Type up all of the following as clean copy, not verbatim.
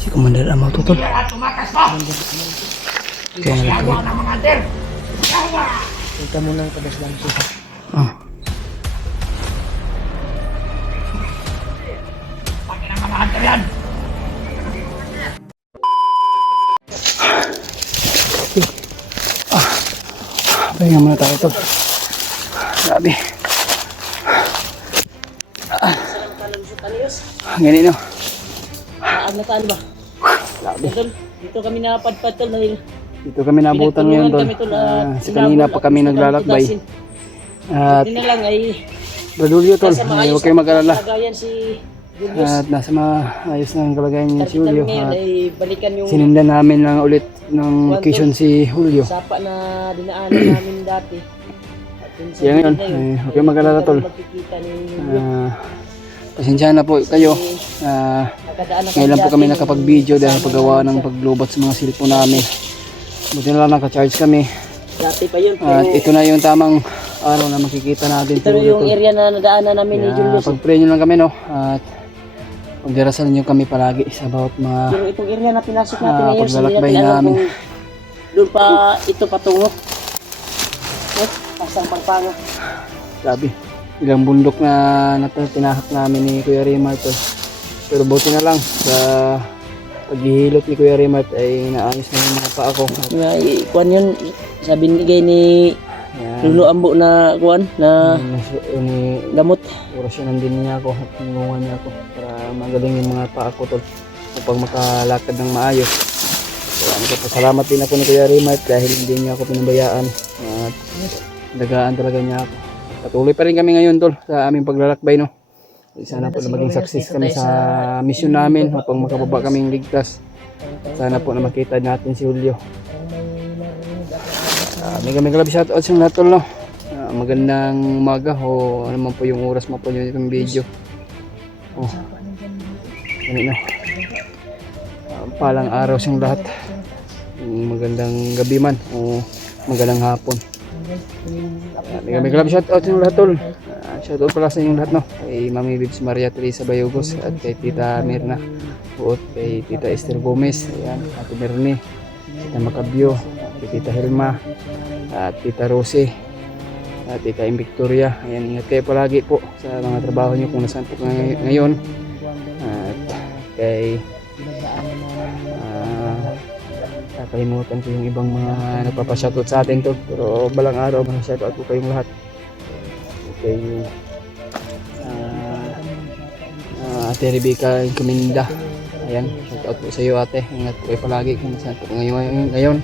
Si Commander Amaw tutol. Kaya nalagay. Ika mo ng padaslang siya. Ah. Pahinga muna tayo tol. Grabe. Ganito no. Nataan ba? Dito kami napadpad tol dahil Dito kami nabutan ngayon tol. Sa kanina pa kami naglalakbay. At hindi na lang ay Bradulyo tol, huwag kayong mag-alala. kalagayan si Julius. At nasa maayos na ang kalagayan ni Target Julio. namin ngayon At ay balikan yung sinindan namin lang ulit ng location si Julio. sapa na dinaanan namin dati. At yun sa Kaya ngayon, na yun, huwag kayong mag-alala tol. magkikita ni Julio. Pasensya na po kayo. Nakadaan na Ngayon lang po dati kami nung nakapag-video dahil kasama paggawa namin ng siya. paglubat sa mga cellphone namin. Buti na lang naka-charge kami. Dati pa yun. At Pero ito na yung tamang araw na makikita natin. ito na yung area na nadaanan namin ni Julius. Pag-pray nyo lang kami no. At pagdarasal nyo kami palagi sa bawat mga Pero itong area na pinasok natin ngayon, hindi paglalakbay natin alam namin. kung doon pa ito patungo. Pasang pagpango. Sabi, ilang bundok na tinahak namin ni Kuya Rimart. Pero buti na lang sa paghihilot ni Kuya Rimart ay naayos na yung mga paa ko. Kuan yun, sabi nigay ni Yan. Lulu Ambo na kuan na gamot. Orasyonan din niya ako at tinulungan niya ako para magaling yung mga paa ko tol upang makalakad ng maayos. So, pasalamat din ako ni Kuya Rimart dahil hindi niya ako pinabayaan at dagaan talaga niya ako. Patuloy pa rin kami ngayon tol sa aming paglalakbay no. Sana po na maging success kami sa mission namin upang makababa kaming ligtas. Sana po na makita natin si Julio. Mega love shoutout sa lahat tol no. Magandang umaga o ano man po yung oras mo po nyo itong video. Oh. Ganun na. Palang araw sa lahat. Magandang gabi man o magandang hapon. Mega love shoutout sa lahat tol. Shoutout pala sa inyong lahat no. Kay Mami Bibs Maria Teresa Bayogos at kay Tita Mirna. At kay Tita Esther Gomez. Ayan, Ate Mirne. Tita Macabio. Tita Helma at Tita Rose at Tita Victoria. Ayan, ingat kayo palagi po sa mga trabaho nyo kung nasaan po ngayon. At kay kakalimutan ko yung ibang mga nagpapashoutout sa atin to, pero balang araw shoutout po kayong lahat. Okay, Ate Rebecca Kuminda, ayan, shoutout po sa iyo ate. Ingat po kayo palagi kung nasaan po ngayon.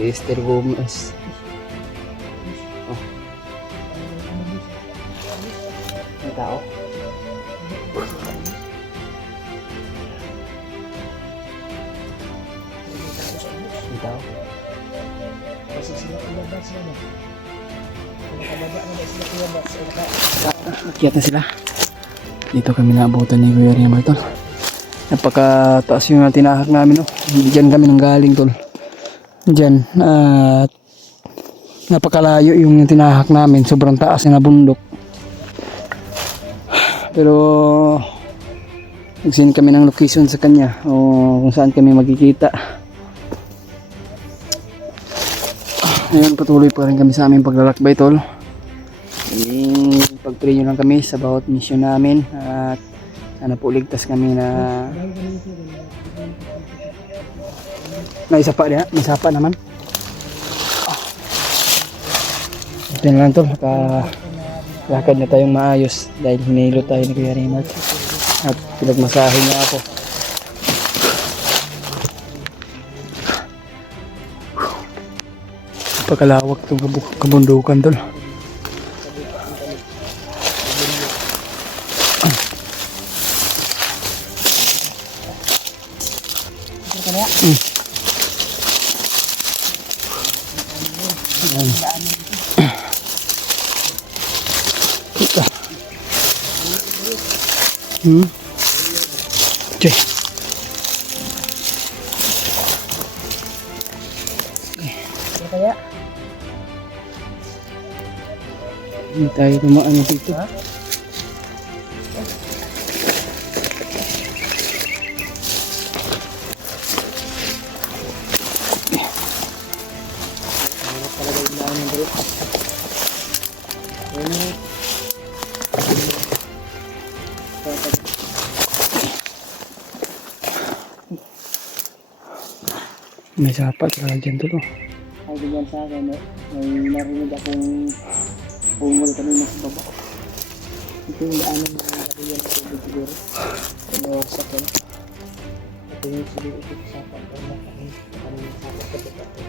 Esther Gomez. Oh. May tao. May tao. Akyat na sila. Dito kami naabutan ni Kuya Rimart tol. Napakataas yung tinahak namin no. Diyan kami nang galing tol. Diyan at napakalayo yung tinahak namin, sobrang taas na bundok. Pero nag-send kami ng location sa kanya o kung saan kami magkikita. Ngayon patuloy pa rin kami sa aming paglalakbay tol. Pag-pray nyo lang kami sa bawat mission namin at sana po ligtas kami na isa pa diha, may sapa naman. Ito na lang tol, lakad na tayong maayos dahil hinilo tayo ni Kuya Rimart at pinagmasahe niya ako. Pagkalawak itong kabundukan tol. Okay. kaya? Hindi tayo tumaan dito. Ha? Mahirap talaga yung daan ng bro. Ayun na. May sapat ka dyan tulo. Ay, ganyan sa akin, may narinig akong pungol kanina sa baba. Ito yung daanan ng kariyan ng tubig siguro. Pinawasak ko na. Ito yung siguro ito sa sapat. Kanina sapat sa baba.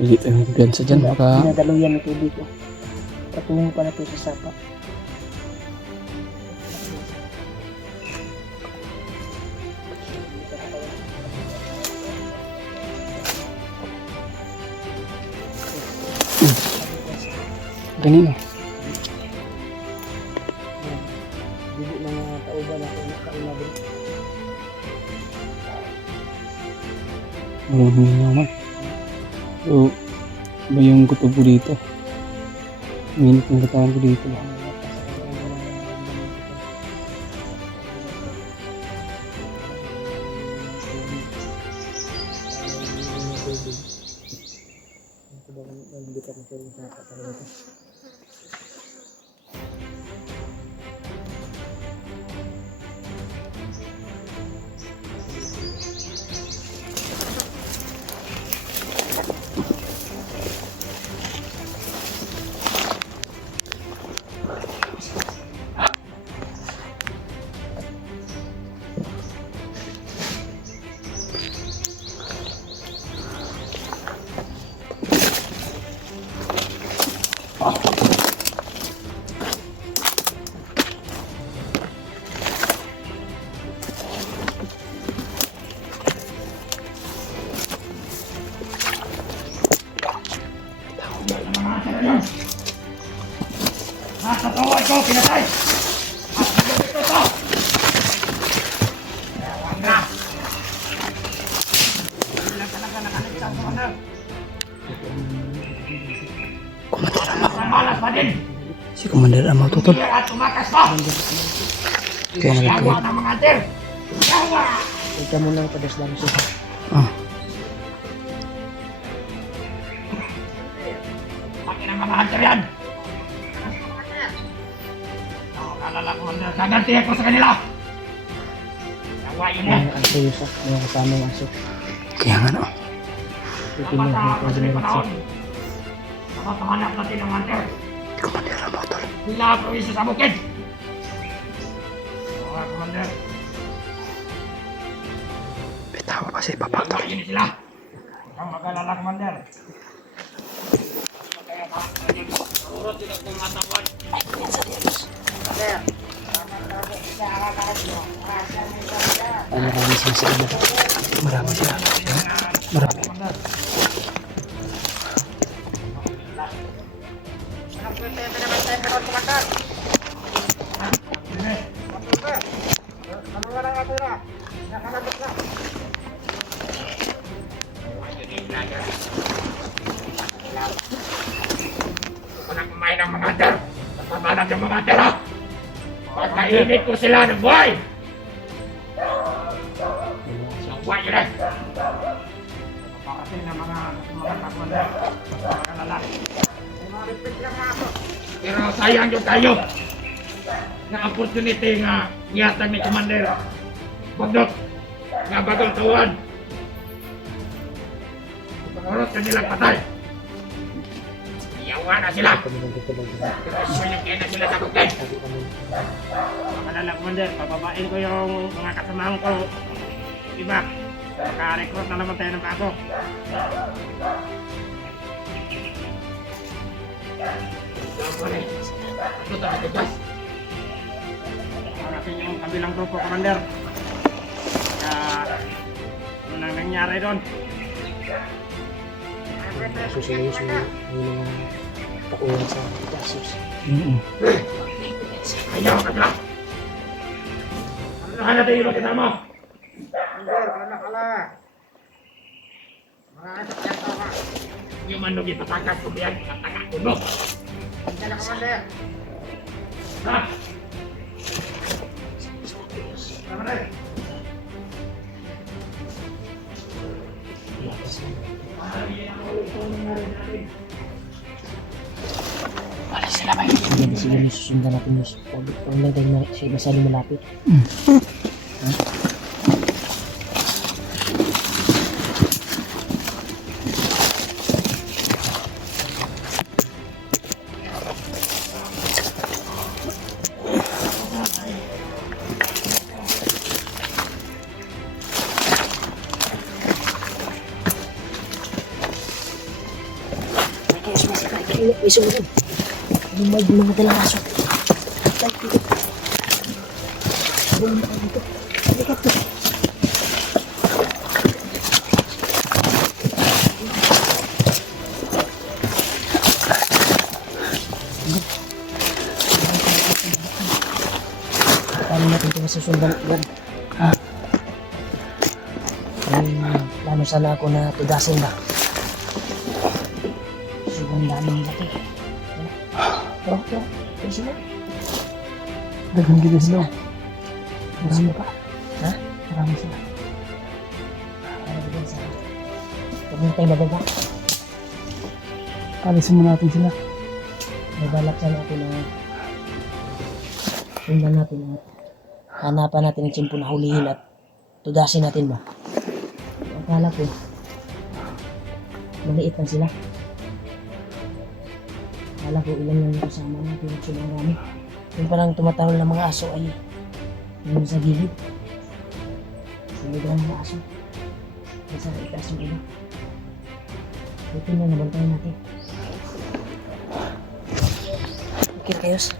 Pili tayo gansa dyan. Baka Dinadaluyan ng tubig ko. Patungo pa na ito sa sapa. ganino. Hindi mga tauban ako nakauna din. Marami naman. So, ba yung kutob ko dito? Minit yung katawan ko dito. Totoo ito, pinatay! Ito! Ewan na! Hindi lang talaga nakaligtas sa mga. Commander Amaw. Malas pa din! Si Commander Amaw tutol. Hindi at tumakas pa! Kaya Yawa nagkakit. ng mga antir! Yawa! Ito mo lang padas lang siya. Ah, Paki ng mga antir yan! Alala ko na gaganti ako sa kanila! Yawa yun eh! Ang aso yun siya. May kasama yung aso. kaya nga no. Ito mo Dapat lang sa madaling panahon! Dapat mahanap natin ang antir! Si Commander Amaw tol. Sila ang probinsya sa bukid! Mga commander! May tao pa si Papa tol. Yawa yun sila! Ang mag-alala commander! Kaya ba? Urot din ang tumatawan! Marami sila sa iba. Marami sila. Marami. Walang kumain ng mga anter! Nagpapalag yung mga anter ha! Pagkainit ko sila ng buhay! Yawa yun eh! Napakasing ng mga commander! Mga lalaki! Pero sayang yung kayo! Na opportunity nga niyatag ni Commander Bundok nga bagong tuwan! Pagkaroon kanilang patay! Yawa na sila! Pero yung kaya na sila sa bukid! Mga lalaki Commander, pababain ko yung mga kasamahan ko. Iba, maka-recruit na naman tayo ng bago. Ito tayo, guys. Natin yung kabilang grupo, Commander. Kaya, ano nang nangyari doon? Susunod yung mga tauhan sa Dasus. Ayaw ka lang. Ano natin yung makita mo? Commander, kala. Marami sa kaya ka. Yung manong ipatakas ko biyan, tataka ko no. Hindi na, Commander. Ha? Commander. Sige, susundan natin yung huwag lang tayo na siya masyadong malapit. May sumunod. Lumay yung mga dalang aso. Bumalik dito. Halika to. Paano natin ito masusundan? Lalo sana ako na tugasin ba? Sobrang daming laki. Oh, sila. Dagang gila sila. Marami pa. Ha? Marami sila. Marami din sa... Huwag nang tayo magaga. Alisin mo natin sila. May balak sa natin na... Sundan natin at hanapan natin ang tsimpo na hulihin at tugasin natin ba? Akala ko, maliit lang sila. Akala ko ilan lang yung kasama natin at sobrang rami. Yung parang tumatahol ng mga aso ay yung sa gilid. Sobrang mga aso. Nasa itaas yung iba. Ito na nabantayan natin. Okay, Kayos.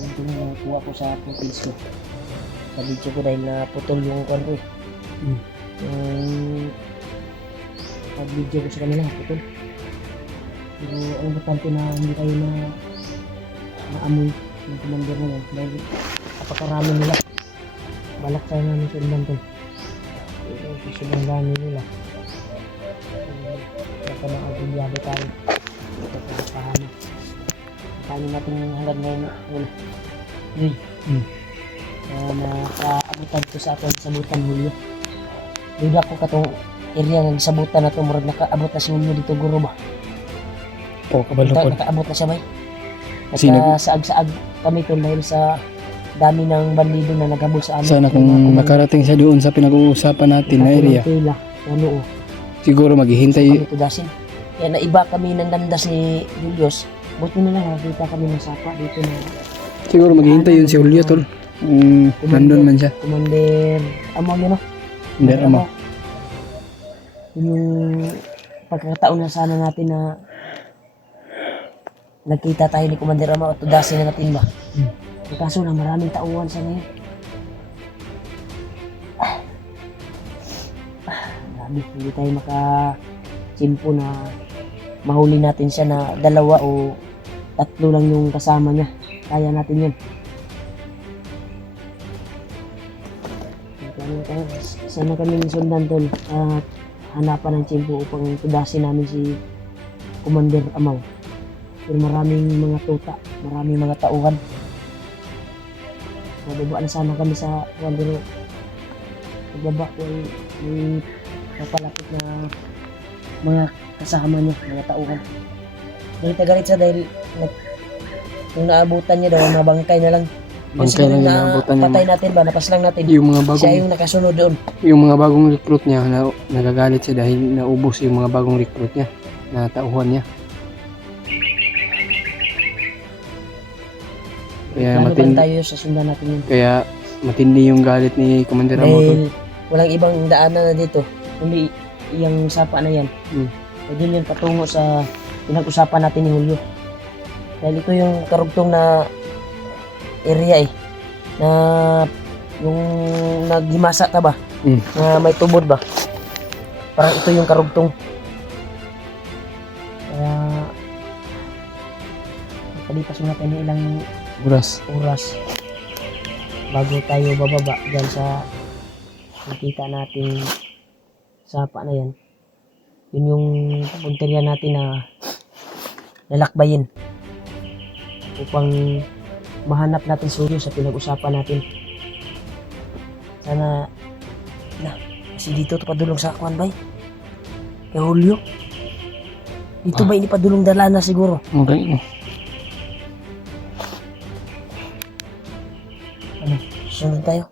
Ito na nakuha ko sa footage ko. Sa video ko dahil naputol yung kwan ko eh. Pag-video ko sa kanila, naputol. Pero ang importante na hindi tayo na maamoy ng commander na yan dahil napakarami nila. Balak tayo namin sa Inbanton. Sobrang dami nila. Baka maagulyado tayo. Pagkakahama. Paano natin hanggang ngayon yun. Nakaabutan ko sa akin sabutan Hulyo. Duda ko katong area ng sabutan na ito. Murag nakaabot na si Hulyo dito guro ba? Oh, kabalukod. Nakaabot na siya ba? Sino? Nakasaag-saag kami ito dahil sa dami ng bandido na naghabol sa amin. Sana kung makarating siya doon sa pinag-uusapan natin na area, Ano siguro maghihintay. kami tudasin. Kaya naiba kami ng landas ni Julius. Buti na lang nakita kami ng sapa dito na Siguro maghihintay yun si Julio, tol. Nandun man siya. Commander Amaw yun, no? Hindi, ama. Yung pagkakataon na sana natin na nagkita tayo ni Commander Amaw at tudasin na natin ba? Kaso na maraming tauhan sa ngayon. Grabe, hindi tayo maka-simpo na mahuli natin siya na 2 o 3 lang yung kasama niya. Kaya natin yun. Sana kami sundan tol at hanapan ng tsimpo upang tudasin namin si Commander Amaw. Pero maraming mga tuta, maraming mga tauhan. Mababa na sana kami sa Commander. Pagbaba ko ay may papalapit na mga kasama niya, mga tauhan. Dahil tagalit siya dahil kung naabutan niya daw, mabangkay na lang. Bangkay lang yung naabutan niya. Patay natin ba, napaslang natin. Yung mga Siya bagong, yung nakasunod doon. yung mga bagong recruit niya, nagagalit siya dahil naubos yung mga bagong recruit niya, na tauhan niya. Kaya Plano ba matindi, tayo sa sundan natin yun? kaya matindi yung galit ni Commander Amo. Dahil walang ibang daanan na dito, kundi yung sapa na yan. Hmm. Pwede yun patungo sa pinag-usapan natin ni Julio. Dahil ito yung karugtong na area na yung naghimasa ta ba? Hmm. Na may tubod ba? Parang ito yung karugtong. Kaya palipas muna tayo ng ilang Oras. oras bago tayo bababa dyan sa nakita nating sapa na yan. Yun yung punteriya natin na lalakbayin upang mahanap natin Julio sa pinag-usapan natin. Sana na kasi dito to padulong sa akuan bay kay Julio. Dito ba ini padulong dala na siguro? Okay. Ano? Sunod tayo.